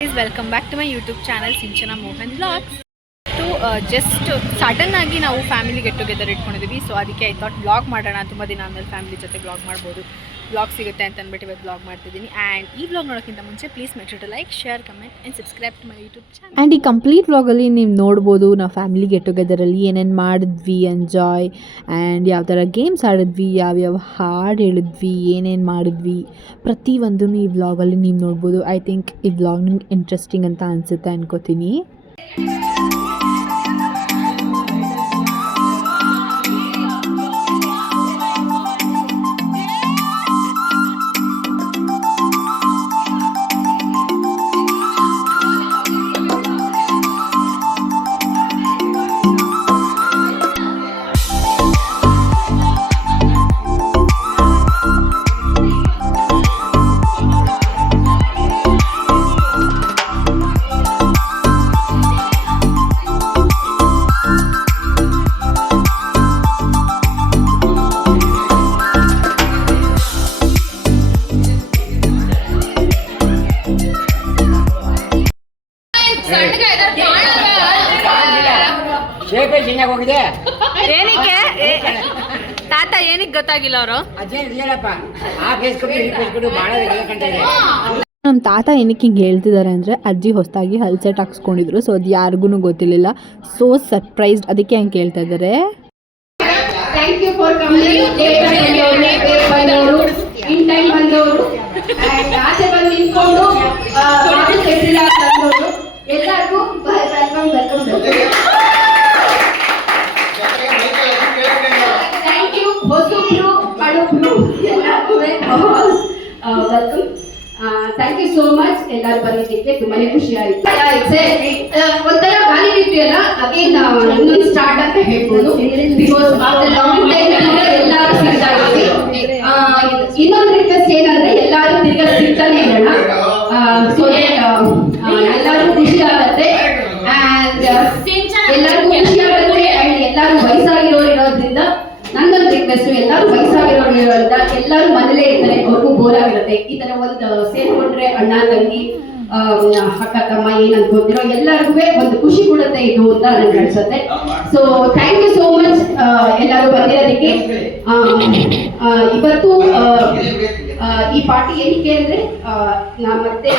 Please welcome back to my YouTube channel Sinchana Mohan Vlogs. To just sudden ಆಗಿ ನಾವು family get together ಇಟ್ಕೊಂಡಿದ್ದೀವಿ. So ಅದಕ್ಕೆ I thought blog ಮಾಡೋಣ. ತುಂಬ ದಿನ ಆದಮೇಲೆ ಫ್ಯಾಮಿಲಿ ಜೊತೆ ಬ್ಲಾಗ್ ಮಾಡ್ಬೋದು, ಬ್ಲಾಗ್ ಸಿಗುತ್ತೆ ಅಂತ ಅಂದ್ಬಿಟ್ಟು ಇವತ್ತು ಬ್ಲಾಗ್ ಮಾಡ್ತಿದ್ದೀನಿ. ಆ್ಯಂಡ್ ಈ ಬ್ಲಾಗ್ ನೋಡೋಕ್ಕಿಂತ ಮುಂಚೆ please make sure to like, share, comment and subscribe to my YouTube channel. And ಈ ಕಂಪ್ಲೀಟ್ ವ್ಲಾಗಲ್ಲಿ ನೀವು ನೋಡ್ಬೋದು ನಾವು ಫ್ಯಾಮಿಲಿ ಗೆಟ್ ಟುಗೆದರಲ್ಲಿ ಏನೇನು ಮಾಡಿದ್ವಿ, ಎಂಜಾಯ್ ಆ್ಯಂಡ್ ಯಾವ ಥರ ಗೇಮ್ಸ್ ಆಡಿದ್ವಿ, ಯಾವ್ಯಾವ ಹಾಡು ಹೇಳಿದ್ವಿ, ಏನೇನು ಮಾಡಿದ್ವಿ, ಪ್ರತಿಯೊಂದೂ ಈ ವ್ಲಾಗಲ್ಲಿ ನೀವು ನೋಡ್ಬೋದು. ಐ ಥಿಂಕ್ ಈ ವ್ಲಾಗ್ ನಿಮ್ಗೆ ಇಂಟ್ರೆಸ್ಟಿಂಗ್ ಅಂತ ಅನಿಸುತ್ತೆ ಅನ್ಕೋತೀನಿ. ಏನಕ್ಕೆ ತಾತ ಏನಕ್ಕೆ ಗೊತ್ತಾಗಿಲ್ಲ ಅವರು? ನಮ್ಮ ತಾತ ಏನಕ್ಕೆ ಹಿಂಗೆ ಹೇಳ್ತಿದ್ದಾರೆ ಅಂದರೆ ಅಜ್ಜಿ ಹೊಸದಾಗಿ ಹಲ್ಸೆಟ್ ಹಾಕ್ಸ್ಕೊಂಡಿದ್ರು. ಸೊ ಅದು ಯಾರಿಗೂ ಗೊತ್ತಿರಲಿಲ್ಲ. ಸೋ ಸರ್ಪ್ರೈಸ್ಡ್, ಅದಕ್ಕೆ ಹಂಗೆ ಕೇಳ್ತಾ ಇದ್ದಾರೆ. Welcome, thank you so much. ಎಲ್ಲರೂ ಬಂದಿದ್ದಕ್ಕೆ ತುಂಬಾನೇ ಖುಷಿ ಆಯ್ತು. ಒಂಥರ ವ್ಯಾಲಿಡಿಟಿ ಅಲ್ಲ, ಅಗೇನ್ ಇನ್ನೊಂದು ಸ್ಟಾರ್ಟ್ ಅಂತ ಹೇಳ್ಬೋದು. ಬಿಕಾಸ್ ಆಫ್ಟರ್ ಲಾಂಗ್ ಟೈಮ್ ಎಲ್ಲರೂ ಸಿಗ್ತಾ ಇದ್ದೀವಿ. ಇನ್ನೊಂದು ರಿಕ್ವೆಸ್ಟ್ ಏನಂದ್ರೆ ಎಲ್ಲರೂ ತಿರ್ಗಾ ಸಿಗ್ತಾನೆ ಇರೋಣ. ಸೊ ಎಲ್ಲರೂ ಖುಷಿ ಆಗುತ್ತೆ ಅಂಡ್ ಎಲ್ಲರಿಗೂ ಖುಷಿ ಆಗುತ್ತೆ. ಅಂಡ್ ಎಲ್ಲರೂ ವಯಸ್ಸಾಗಿರೋರು ಇರೋದ್ರಿಂದ ನನ್ನೊಂದು ರಿಕ್ವೆಸ್ಟ್, ಎಲ್ಲರೂ ವಯಸ್ಸಾಗಿರೋರು ಇರೋದ್ರಿಂದ ಎಲ್ಲರೂ ಮನೇಲೇ ಇರ್ತಾರೆ, ಅವ್ರಿಗೂ ಬೋರ್ ಆಗಿರುತ್ತೆ. ಈ ತರ ಒಂದು ಸೇರ್ಕೊಂಡ್ರೆ ಅಣ್ಣ ತಂಗಿ ಅಕ್ಕ ತಮ್ಮ ಏನ್ ಅನ್ಕೊಂತಿರೋ ಎಲ್ಲರಿಗೂ ಒಂದು ಖುಷಿ ಕೊಡುತ್ತೆ ಇದು ಅಂತ ನನ್ಗೆ ಅನ್ಸುತ್ತೆ. So thank you so much ಎಲ್ಲರೂ ಬಂದಿರೋದಕ್ಕೆ. ಇವತ್ತು ಈ ಪಾರ್ಟಿ ಏನಕ್ಕೆ ಅಂದ್ರೆ ಮತ್ತೆ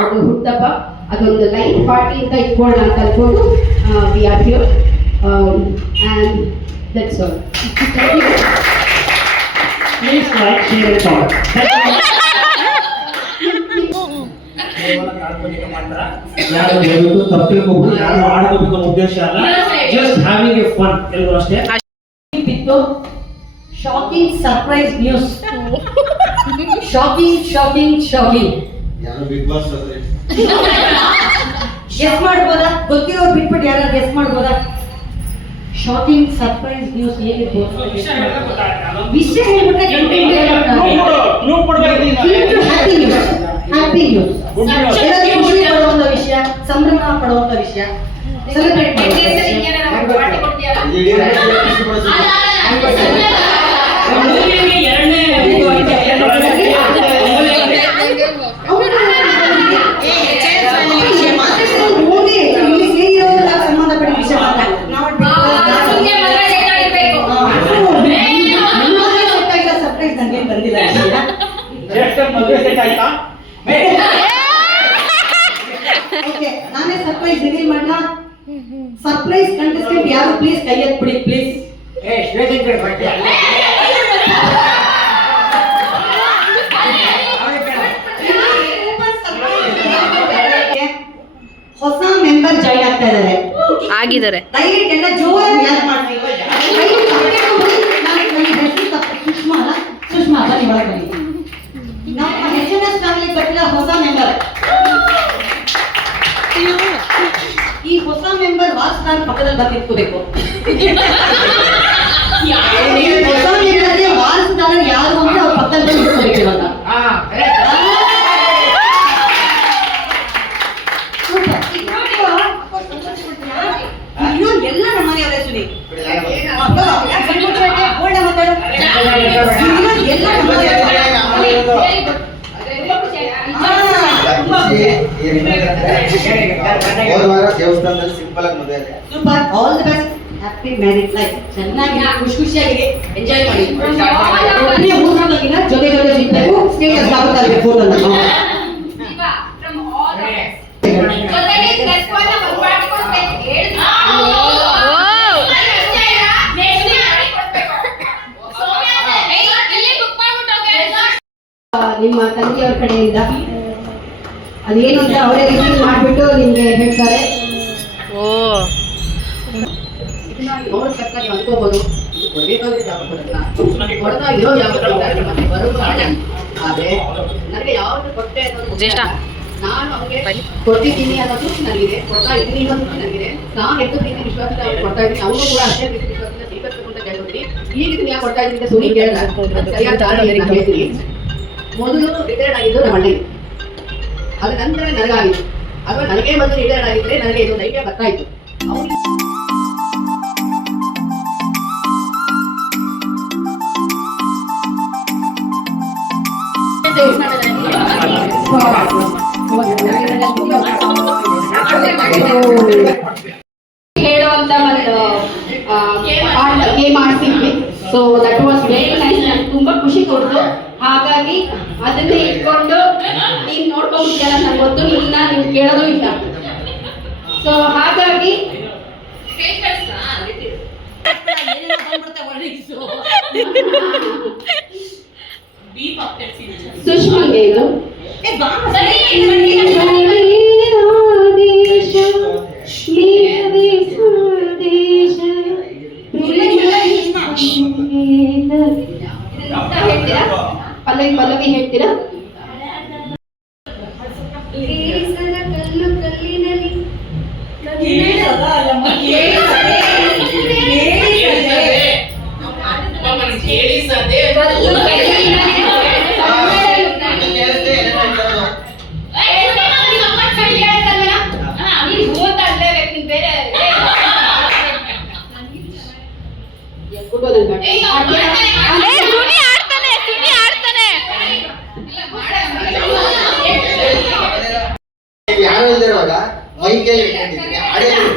ಒಂದು ಹುಟ್ಟುಹಬ್ಬ, ಅದೊಂದು ಲೈಫ್ ಪಾರ್ಟಿ ಅಂತ ಇಟ್ಕೊಳ್ಳೋಣ ಅಂತ ಅನ್ಕೊಂಡು we are here and that's all. Please like, share and comment. ಯಾರು ದಯವಿಟ್ಟು ತಪ್ಪಿರಬಹುದು, ಯಾರು ಆಡಬೇಕು ಅನ್ನೋ ಉದ್ದೇಶ ಅಲ್ಲ, ಜಸ್ಟ್ ಹ್ಯಾವಿಂಗ್ ಎ ಫನ್ ಎಲ್ಲರೂ ಅಷ್ಟೇ. ಬಿತ್ತು shocking surprise news. Shocking shocking shocking. ಯಾರು ಬಿಗ್ ಬಾಸ್ ಗೆಸ್ ಮಾಡ್ಬೋದಾ? ಗೊತ್ತಿರೋರು ಬಿಟ್ಬಿಟ್ಟು ಯಾರು ಗೆಸ್ ಮಾಡ್ಬೋದಾ? ಶಾಕಿಂಗ್ ಸರ್ಪ್ರೈಸ್ ನ್ಯೂಸ್ ಏನಿರ್ಬೋದು? ವಿಷಯ ಹೇಳ್ಬಿಟ್ರೆ ಹ್ಯಾಪಿ ನ್ಯೂಸ್. ಹ್ಯಾಪಿ ನ್ಯೂಸ್, ಎಲ್ಲರಿಗೂ ಖುಷಿ ಪಡುವಂತ ವಿಷಯ, ಸಂಭ್ರಮ ಪಡುವಂತ ವಿಷಯ, ಸೆಲೆಬ್ರೇಟ್ ಸಂಬಂಧಪಟ್ಟ ವಿಷಯ ಸರ್ಪ್ರೈಸ್ ನನಗೆ ಬಂದಿಲ್ಲ. ನಾನೇ ಸರ್ಪ್ರೈಸ್ ರಿವೀಲ್ ಮಾಡ್ಲಾ? ಸರ್ಪ್ರೈಸ್ ಕಂಟೆಸ್ಟೆಂಟ್ ಯಾರು ಪ್ಲೀಸ್ ಕೈ ಎತ್ಬಿಡಿ ಪ್ಲೀಸ್. ಹೊಸ ಮೆಂಬರ್ ಜಾಯಿನ್ ಆಗ್ತಾ ಆಗಿದ್ದಾರೆ. ದಯವಿಟ್ಟು ಎಲ್ಲ ಜೋರಾಗಿ ಯಾರು ಮಾಡ್ತೀವಿ. ಸುಷ್ಮಾ ಅಲ್ಲ, ಸುಷ್ಮಾ ಬನ್ನಿ ಒಳಗೆ ಬನ್ನಿ. ನಮ್ಮ HNS ಫ್ಯಾಮಿಲಿ ಕಟ್ಟಿದ ಹೊಸ ಮೆಂಬರ್. ಈ ಹೊಸ ಮೆಂಬರ್ ವಾಸ್ತಾನ್ ಪಕ್ಕದಲ್ಲಿ ಬಂದಿಟ್ಕೋಬೇಕು. ಹೊಸ ಮೆಂಬರ್ಗೆ ವಾಸ್ತಾನ ಯಾರು ಅಂತ ಅವ್ರ ಪಕ್ಕದಲ್ಲಿ ಬಂದಿಟ್ಕೋಬೇಕು ಇವಾಗ. ಇನ್ನೊಂದು ಎಲ್ಲ ನಮ್ಮ ಮನೆಯವರೇ ಸುನಿ ಎಲ್ಲ ಹೋದ ವಾರ ದೇವಸ್ಥಾನದಲ್ಲಿ ಸಿಂಪಲ್ ಆಗಿ ಮದುವೆ ಆಗಿದೆ. Super, all the best, happy married life. ಚೆನ್ನಾಗಿ ಖುಷಿಯಾಗಿರಿ, ಎಂಜಾಯ್ ಮಾಡಿ. ಒಬ್ಬನೇ ಊರಿನಾಗಿಲ್ಲ, ಜೊತೆ ಜೊತೆ ಸಿಗ್ಬೇಕು, ಸ್ಟೇಟಸ್ ಆಗುತ್ತಾ ಇರಬೇಕು ಫೋಟೋನ. ನಿಮ್ಮ ತಂಗಿಯವ್ರ ಕಡೆಯಿಂದ ಅದೇನು ಅಂತ ಅವರೇ ರಿಸೀವ್ ಮಾಡಿಬಿಟ್ಟು ನಿಮಗೆ ಹೇಳ್ತಾರೆ. ಓ ಇದನ್ನ ನೋಡಿದ ತಕ್ಷಣ ನೀವು ಅನ್ಕೋಬಹುದು ಕೊಡಬೇಕಾದ್ರೆ ಜಾಗ ಕೊಡಲ್ಲ, ಕೊಡ್ತಾ ಇರೋ ಜಾಗ ಕೊಡ್ತಾರೆ, ಮತ್ತೆ ಬರೋದು ಹಣ. ಆದ್ರೆ ನನಗೆ ಯಾವ್ದು ಕೊಟ್ಟೆ ಅನ್ನೋದು ಜ್ಯೇಷ್ಠ. ನಾನು ಅವ್ರಿಗೆ ಕೊಡ್ತಿದ್ದೀನಿ ಅನ್ನೋದು ನನಗಿದೆ, ಕೊಡ್ತಾ ಇದ್ದೀನಿ ಅನ್ನೋದು ನನಗಿದೆ. ನಾನು ಎತ್ತಿದ್ದೀನಿ ವಿಶ್ವಾಸದಿಂದ ಅವ್ರು ಕೊಡ್ತಾ ಇದ್ದೀನಿ, ಅವರು ಕೂಡ ಅಷ್ಟೇ ವಿಶ್ವಾಸದಿಂದ ಸ್ವೀಕರಿಸಬೇಕು ಅಂತ ಕೇಳ್ಕೊತೀನಿ. ಈಗ ಇದನ್ನ ಯಾಕೆ ಕೊಡ್ತಾ ಇದ್ದೀನಿ ಅಂತ ಸುನಿ ಕೇಳಿದ ಸರಿಯಾದ ಕಾರಣ ನಾನು ಹೇಳ್ತೀನಿ. ಮೊದಲು ರಿಟೈರ್ಡ್ ಆಗಿದ್ದು ನಮ್ಮ ಅಣ್ಣಗೆ, ಅದ್ರ ನಂತರ ನನಗಾಗಿತ್ತು. ಅಥವಾ ನನಗೆ ಮೊದಲು ರಿಟೈರ್ಡ್ ಆಗಿದ್ರೆ ನನಗೆ ಇದು ಧೈರ್ಯ ಬರ್ತಾ ಇತ್ತು. ಹೇಳುವಂತ ಒಂದು ಗೇಮ್ ಆಡ್ತಿದ್ವಿ. So that was very nice. ನನಗೆ ತುಂಬಾ ಖುಷಿ ಕೊಡ್ತು. ಹಾಗಾಗಿ ಅದನ್ನೇ ಇಟ್ಕೊಂಡು ನೀನ್ ನೋಡ್ಕೊಂಡ್ಬಿಟ್ಟಿಯಲ್ಲ, ನಂಗೆ ಗೊತ್ತು ನಿನ್ನ ನೀವು ಕೇಳೋದು ಇಲ್ಲ. ಸೊ ಹಾಗಾಗಿ ಸುಷ್ಮಂಗೆ ಇದು ಹೇಳ್ತೀರಾ? ಪಲ್ಲವಿ ಹೇಳ್ತೀರಾ? ಕಲ್ಲು ಕಲ್ಲಿನಲ್ಲಿ ಯಾರು ಇಲ್ದಿರುವಾಗ ಮೈಕೇಲಿ ಇಟ್ಕೊಂಡಿದ್ದೀನಿ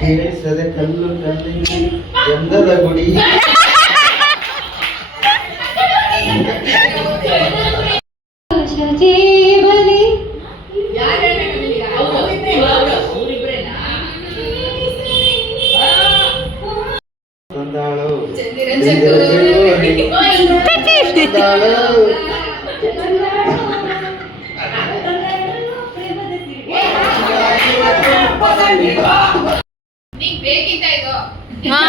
ಕೇಳಿಸದೆ ಕಲ್ಲು ಕಲ್ಲಿನ ಗಂಧದ ಗುಡಿ ಜೀವಲಿ ತಂದಾಳು ಹಾ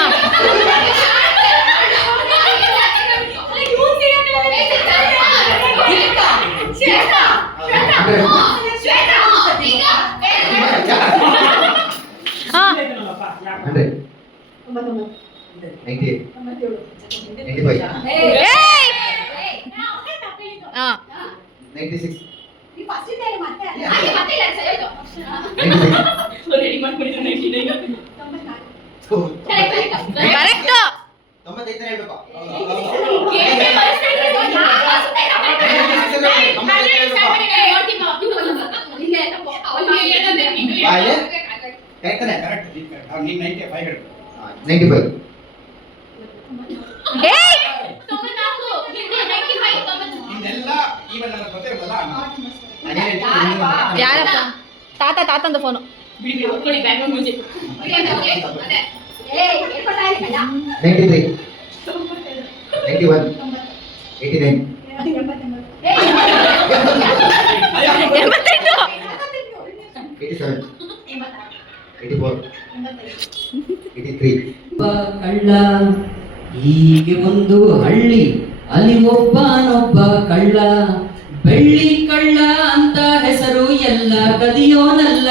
ಕರೆಕ್ಟ್. ಯಾರಪ್ಪ? ತಾತಂದ ಫೋನು. 93, 91, 89, 87, 84, 83. ಕಳ್ಳ ಹೀಗೆ ಒಂದು ಹಳ್ಳಿ, ಅಲ್ಲಿ ಒಬ್ಬನೊಬ್ಬ ಕಳ್ಳ, ಬೆಳ್ಳಿ ಕಳ್ಳ ಅಂತ ಹೆಸರು, ಎಲ್ಲ ಕದಿಯೋನಲ್ಲ,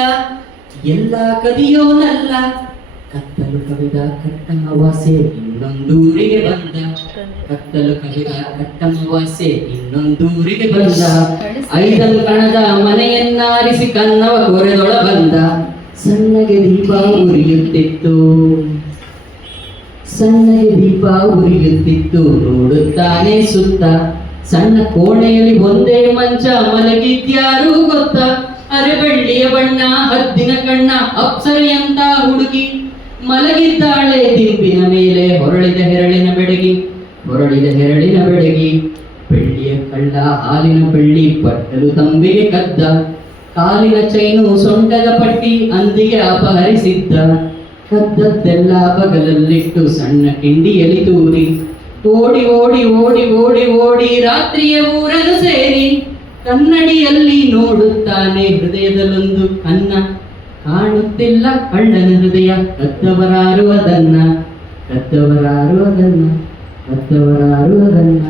ಕತ್ತಲು ಕವಿದ ಕಟ್ಟಮವಾಸೆ ಇನ್ನೊಂದೂರಿಗೆ ಬಂದ. ಕತ್ತಲು ಕವಿದ ಕಟ್ಟಮವಾಸೆ ಇನ್ನೊಂದೂರಿಗೆ ಬಂದ. ಐದಲ್ ಕಣದ ಮನೆಯನ್ನಾರಿಸಿ ಕನ್ನವ ಕೊರೆದೊಳ ಬಂದ. ಸಣ್ಣಗೆ ದೀಪ ಉರಿಯುತ್ತಿತ್ತು, ಸಣ್ಣಗೆ ದೀಪ ಉರಿಯುತ್ತಿತ್ತು, ನೋಡುತ್ತಾನೆ ಸುತ್ತ. ಸಣ್ಣ ಕೋಣೆಯಲ್ಲಿ ಒಂದೇ ಮಂಚ, ಮಲಗಿದ್ಯಾರು ಗೊತ್ತ? ಅರೆ ಬೆಳ್ಳಿಯ ಬಣ್ಣ, ಹದ್ದಿನ ಕಣ್ಣ, ಅಪ್ಸರೆಯಂತ ಹುಡುಗಿ ಮಲಗಿದ್ದಾಳೆ ದಿಂಬಿನ ಮೇಲೆ. ಹೊರಳಿದ ಹೆರಳಿನ ಬೆಡಗಿ, ಹೊರಳಿದ ಹೆರಳಿನ ಬೆಡಗಿ. ಬೆಳ್ಳಿಯ ಕಳ್ಳ ಹಾಲಿನ ಬೆಳ್ಳಿ ಬಟ್ಟಲು ತಂಬಿಗೆ ಕದ್ದ. ಕಾಲಿನ ಚೈನು ಸೊಂಟದ ಪಟ್ಟಿ ಅಂದಿಗೆ ಅಪಹರಿಸಿದ್ದ. ಕದ್ದದ್ದೆಲ್ಲ ಬಗಲಲ್ಲಿಟ್ಟು ಸಣ್ಣ ಕಿಂಡಿಯಲ್ಲಿ ತೂರಿ. ಓಡಿ ಓಡಿ ಓಡಿ ಓಡಿ ಓಡಿ ರಾತ್ರಿಯ ಊರನ್ನು ಸೇರಿ. ಕನ್ನಡಿಯಲ್ಲಿ ನೋಡುತ್ತಾನೆ ಹೃದಯದಲ್ಲೊಂದು ಕನ್ನ. ಕಾಣುತ್ತಿಲ್ಲ ಕಳ್ಳನ ಹೃದಯ, ಕದ್ದವರಾರು ಅದನ್ನ, ಕದ್ದವರಾರು ಅದನ್ನ, ಕದ್ದವರಾರು ಅದನ್ನ.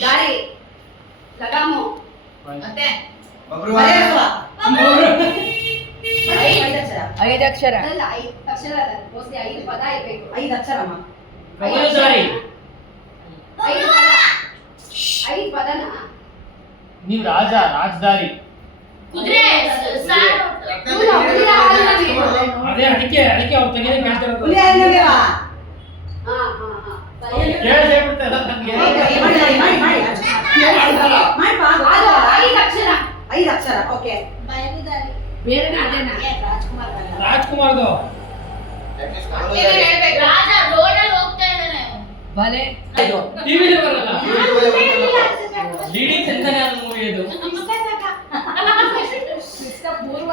ಗಾಡಿ ಲಗಾಮು ಮತ್ತೆ ಐದು ಅಕ್ಷರ ಅಲ್ಲ 5 ಅಕ್ಷರ ಅಲ್ಲ, ಮೋಸ್ಟ್ಲಿ 5 ಪದ ಇರಬೇಕು. 5 ಅಕ್ಷರಮ್ಮ. 5 ಪದನ ನೀವು ರಾಜದಾರಿ ಅದೇ ಅಡಿಕೆ ಅವ್ರು ತೆಗೆದೇ ಕೇಳ್ತಿರೋದು. ಹುಲಿ ಹಾಲಿನವೇವ? ಹಾ ಕೇಳ್ದೆ ಬಿಡ್ತಲ್ಲ ನಮ್ಗೆ. ಐದು ಅಕ್ಷರ ಓಕೆ. ಬೇರೆ ಅದೇನಾ ರಾಜ್ಕುಮಾರ್ದು ಬಲೆ ಟಿವಿಲಿ ಬರಲ್ಲ. ಲೀಡಿಂಗ್ ಅಂತಾನೆ ಅದು ಮೂವಿ ಅದು. ಪೂರ್ವ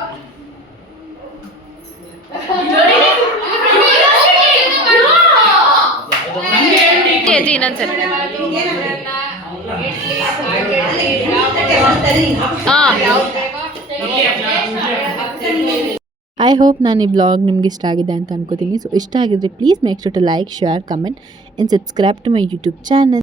ಇನ್ನೊಂದ್ಸರಿ ಐ ಹೋಪ್ ನಾನು ಈ ಬ್ಲಾಗ್ ನಿಮ್ಗೆ ಇಷ್ಟ ಆಗಿದೆ ಅಂತ ಅನ್ಕೋತೀನಿ. ಸೊ ಇಷ್ಟ ಆಗಿದ್ರೆ please make sure to like, share, comment and subscribe to my YouTube channel.